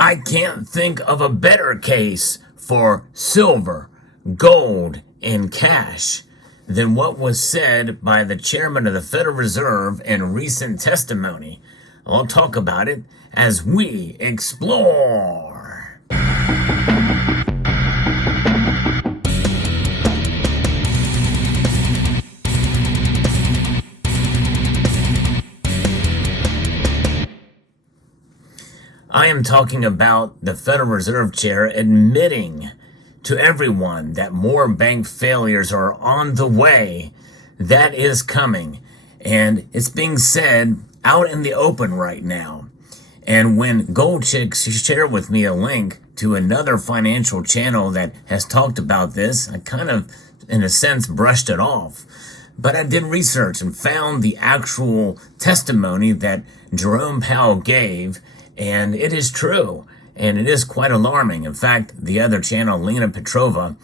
I can't think of a better case for silver, gold, and cash than what was said by the chairman of the Federal Reserve in recent testimony. I'll talk about it as we explore. I am talking about the Federal Reserve Chair admitting to everyone that more bank failures are on the way. That is coming. And it's being said out in the open right now. And when Gold Chicks shared with me a link to another financial channel that has talked about this, I kind of, in a sense, brushed it off. But I did research and found the actual testimony that Jerome Powell gave, and it is true, and it is quite alarming. In fact, the other channel, Lena Petrova,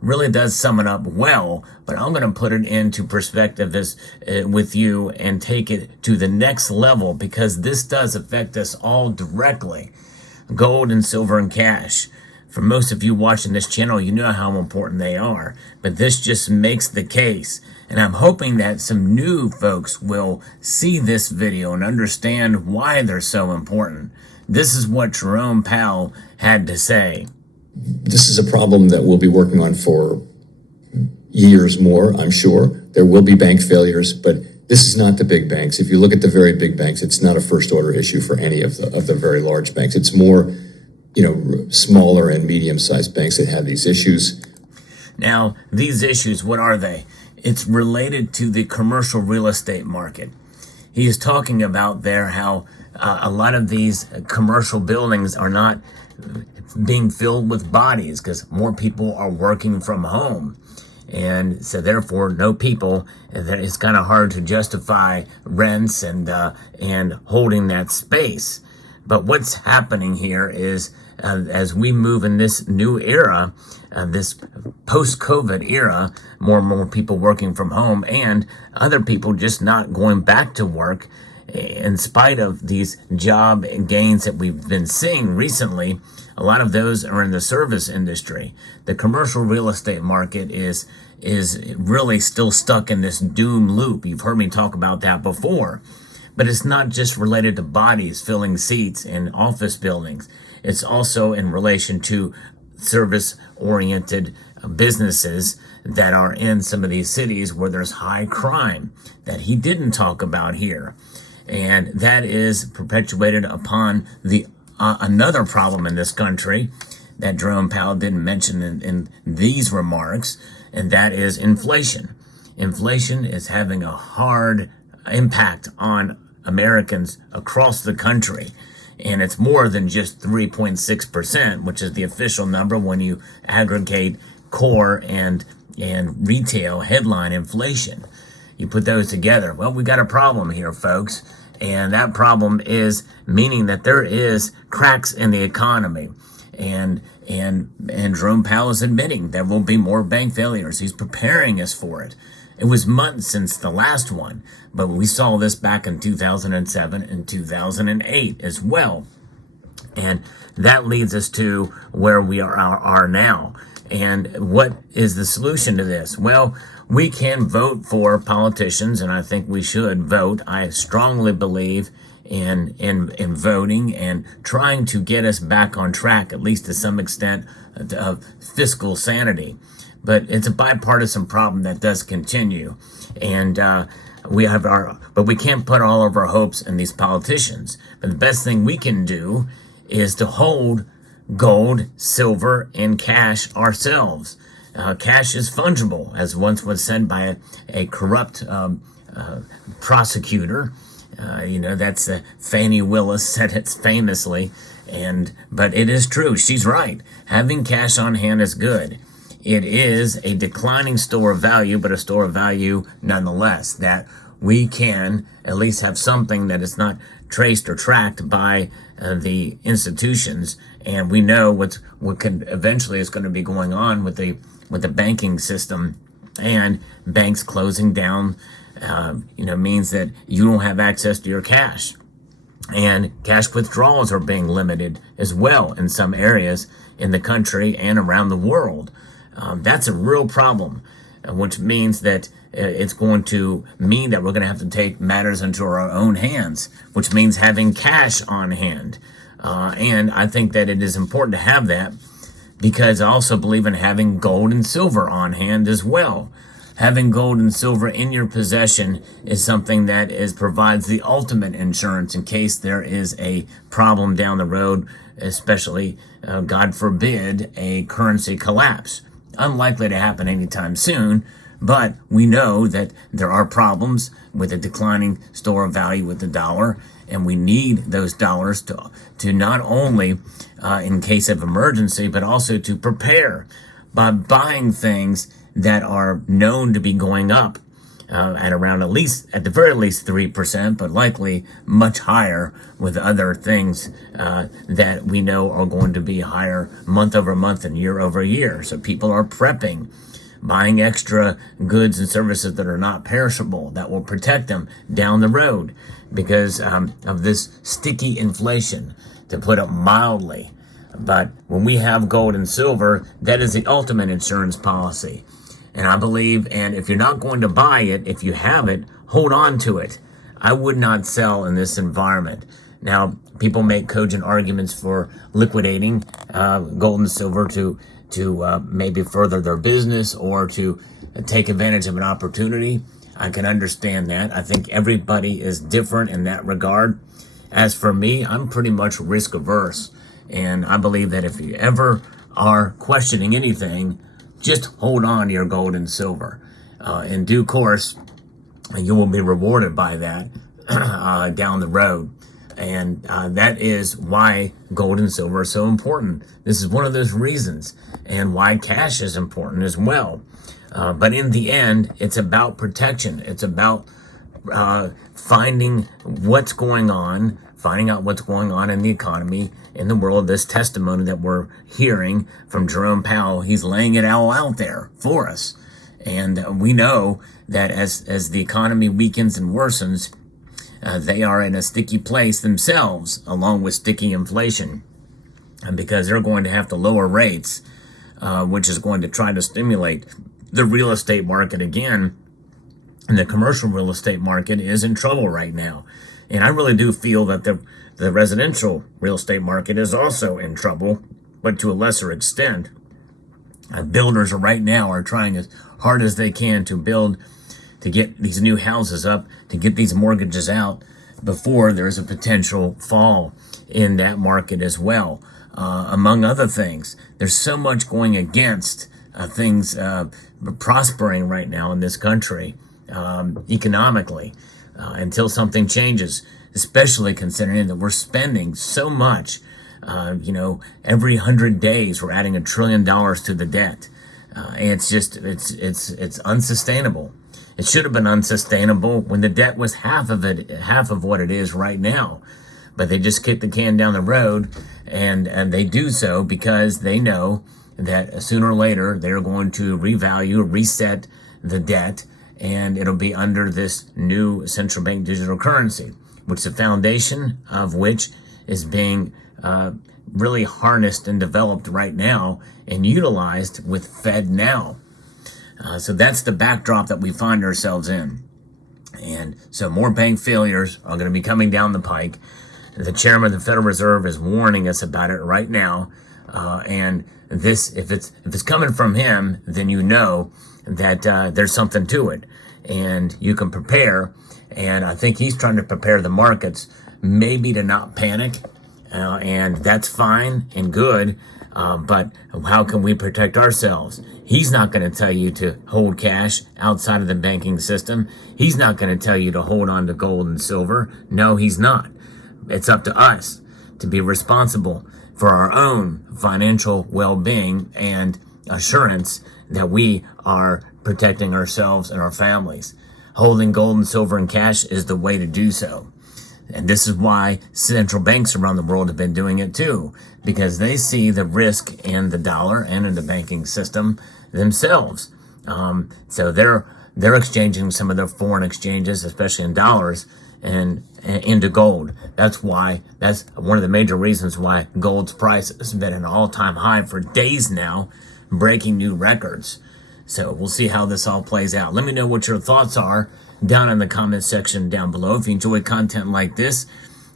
really does sum it up well, but I'm going to put it into perspective with you and take it to the next level, because this does affect us all directly. Gold and silver and cash. For most of you watching this channel, you know how important they are, but this just makes the case. And I'm hoping that some new folks will see this video and understand why they're so important. This is what Jerome Powell had to say. This is a problem that we'll be working on for years more, I'm sure. There will be bank failures, but this is not the big banks. If you look at the very big banks, it's not a first order issue for any of the very large banks. It's more, smaller and medium-sized banks that have these issues. Now, these issues, what are they? It's related to the commercial real estate market. He is talking about there how a lot of these commercial buildings are not being filled with bodies because more people are working from home. And so therefore, no people, it's kind of hard to justify rents and holding that space. But what's happening here is as we move in this new era, this post-COVID era, more and more people working from home and other people just not going back to work in spite of these job gains that we've been seeing recently. A lot of those are in the service industry. The commercial real estate market is really still stuck in this doom loop. You've heard me talk about that before. But it's not just related to bodies filling seats in office buildings. It's also in relation to service-oriented businesses that are in some of these cities where there's high crime that he didn't talk about here. And that is perpetuated upon the another problem in this country that Jerome Powell didn't mention in these remarks, and that is inflation. Inflation is having a hard impact on Americans across the country. And it's more than just 3.6%, which is the official number when you aggregate core and retail headline inflation. You put those together. Well, we got a problem here, folks. And that problem is meaning that there is cracks in the economy. And Jerome Powell is admitting there will be more bank failures. He's preparing us for it. It was months since the last one, but we saw this back in 2007 and 2008 as well. And that leads us to where we are now. And what is the solution to this? Well, we can vote for politicians, and I think we should vote. I strongly believe in voting and trying to get us back on track, at least to some extent, of fiscal sanity. But it's a bipartisan problem that does continue. And but we can't put all of our hopes in these politicians. But the best thing we can do is to hold gold, silver, and cash ourselves. Cash is fungible, as once was said by a corrupt prosecutor. That's Fannie Willis said it famously. But it is true. She's right. Having cash on hand is good. It is a declining store of value, but a store of value nonetheless, that we can at least have something that is not traced or tracked by the institutions. And we know what can eventually is going to be going on with the banking system, and banks closing down, means that you don't have access to your cash. And cash withdrawals are being limited as well in some areas in the country and around the world. That's a real problem, which means that it's going to mean that we're going to have to take matters into our own hands, which means having cash on hand. And I think that it is important to have that, because I also believe in having gold and silver on hand as well. Having gold and silver in your possession is something that provides the ultimate insurance in case there is a problem down the road, especially, God forbid, a currency collapse. Unlikely to happen anytime soon, but we know that there are problems with a declining store of value with the dollar, and we need those dollars to not only in case of emergency, but also to prepare by buying things that are known to be going up at around at the very least 3%, but likely much higher with other things that we know are going to be higher month over month and year over year. So people are prepping, buying extra goods and services that are not perishable, that will protect them down the road because of this sticky inflation, to put it mildly. But when we have gold and silver, that is the ultimate insurance policy. And I believe, and if you're not going to buy it, if you have it, hold on to it. I would not sell in this environment. Now, people make cogent arguments for liquidating gold and silver to maybe further their business or to take advantage of an opportunity. I can understand that. I think everybody is different in that regard. As for me, I'm pretty much risk averse. And I believe that if you ever are questioning anything, just hold on to your gold and silver. In due course, you will be rewarded by that down the road. And that is why gold and silver are so important. This is one of those reasons, and why cash is important as well. But in the end, it's about protection. It's about finding what's going on, finding out what's going on in the economy, in the world. This testimony that we're hearing from Jerome Powell, he's laying it all out there for us. And we know that as the economy weakens and worsens, they are in a sticky place themselves, along with sticky inflation, and because they're going to have to lower rates, which is going to try to stimulate the real estate market again. And the commercial real estate market is in trouble right now. And I really do feel that the residential real estate market is also in trouble, but to a lesser extent. Builders right now are trying as hard as they can to get these new houses up, to get these mortgages out before there's a potential fall in that market as well. Among other things, there's so much going against things prospering right now in this country economically until something changes, especially considering that we're spending so much. Every 100 days we're adding $1 trillion to the debt. It's unsustainable. It should have been unsustainable when the debt was half of what it is right now. But they just kick the can down the road, and they do so because they know that sooner or later they're going to reset the debt, and it'll be under this new central bank digital currency, which the foundation of which is being really harnessed and developed right now and utilized with FedNow. So that's the backdrop that we find ourselves in. And so more bank failures are going to be coming down the pike. The chairman of the Federal Reserve is warning us about it right now. And this, if it's coming from him, then you know that there's something to it, and you can prepare. And I think he's trying to prepare the markets maybe to not panic, and that's fine and good. But how can we protect ourselves? He's not going to tell you to hold cash outside of the banking system. He's not going to tell you to hold on to gold and silver. No, he's not. It's up to us to be responsible for our own financial well-being and assurance that we are protecting ourselves and our families. Holding gold and silver and cash is the way to do so. And this is why central banks around the world have been doing it too, because they see the risk in the dollar and in the banking system themselves. So they're exchanging some of their foreign exchanges, especially in dollars, and into gold. That's one of the major reasons why gold's price has been at an all-time high for days now, breaking new records. So we'll see how this all plays out. Let me know what your thoughts are down in the comment section down below. If you enjoy content like this,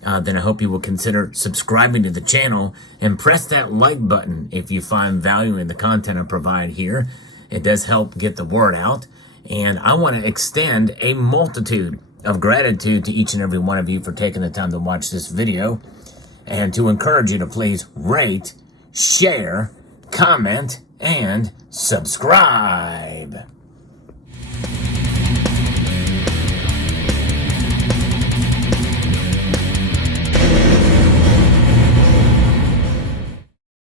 then I hope you will consider subscribing to the channel and press that like button if you find value in the content I provide here. It does help get the word out. And I want to extend a multitude of gratitude to each and every one of you for taking the time to watch this video, and to encourage you to please rate, share, comment, and subscribe.